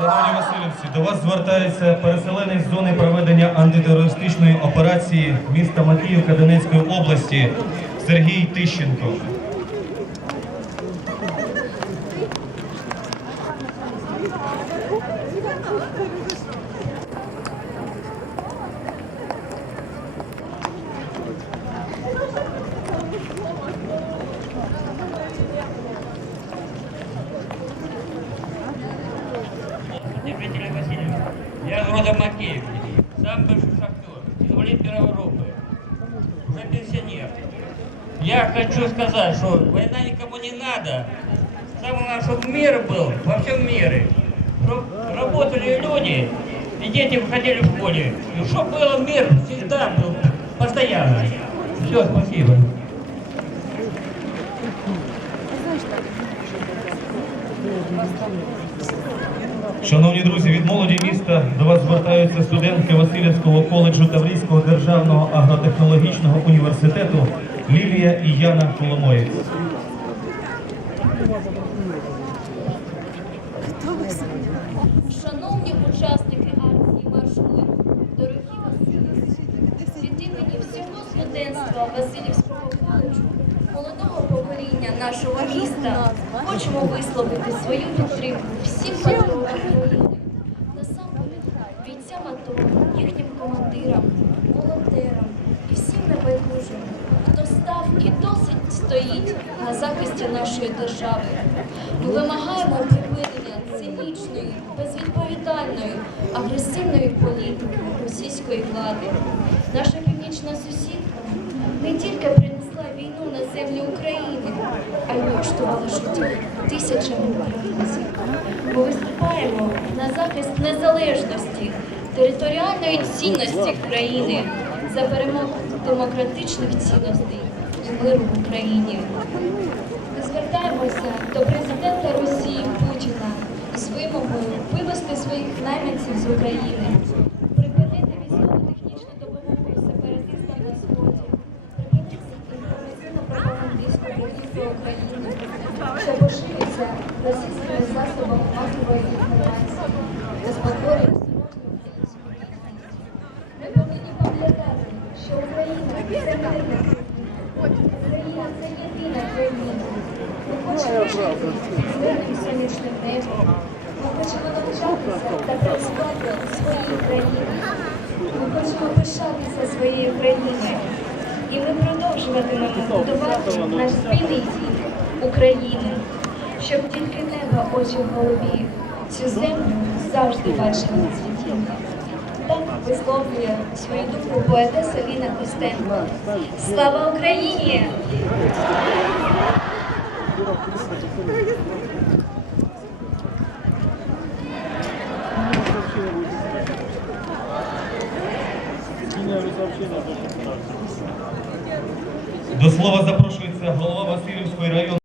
Шановні Васильівці, до вас звертається переселений з зони проведення антитерористичної операції міста Макіївка Донецької області Сергій Тищенко. Дмитрий Васильевич, я родом Макеев, сам бывший шахтер, инвалид первой группы, уже пенсионер. Я хочу сказать, что война никому не надо. Самое главное, чтобы мир был во всем мире. Чтобы работали люди, и дети выходили в школе. И чтобы был мир всегда был, постоянно. Все, спасибо. Шановні друзі, від молоді міста до вас звертаються студентки Васильівського коледжу Таврійського державного агротехнологічного університету Лілія і Яна Коломоєць. Шановні учасники акції маршруту, дорогі Васильівці, від імені всього студентства Васильівського коледжу, молодого покоління нашого міста, хочемо висловити свою підтримку всім патріотам країни, насамперед бійцям АТО, їхнім командирам, волонтерам і всім небайдужим, хто став і досить стоїть на захисті нашої держави. Ми вимагаємо припинення цинічної, безвідповідальної, агресивної політики російської влади. Наша північна сусідка не тільки принесла війну на землі України, а й коштувала життя тисячам українців. Ми виступаємо на захист незалежності, територіальної цінності країни за перемогу демократичних цінностей миру в Україні. Ми звертаємося до президента Росії Путіна з вимогою вивести своїх найманців з України, поширюється російськими засобами масової інформації та спотворює. Ми повинні пам'ятати, що Україна це мирна Україна це єдина країна. Ми хочемо з мирним сонячним. Ми хочемо навчатися та працювати своїй країні. Ми хочемо пишатися своєю країною. І ми продовжуватимемо будувати наш спільний дім України, щоб тільки небо очі в голові цю землю завжди бачили цвітіння. Так висловлює свою думку поетеса Ліна Костенко. Слава Україні! До слова запрошується голова Васильівської районної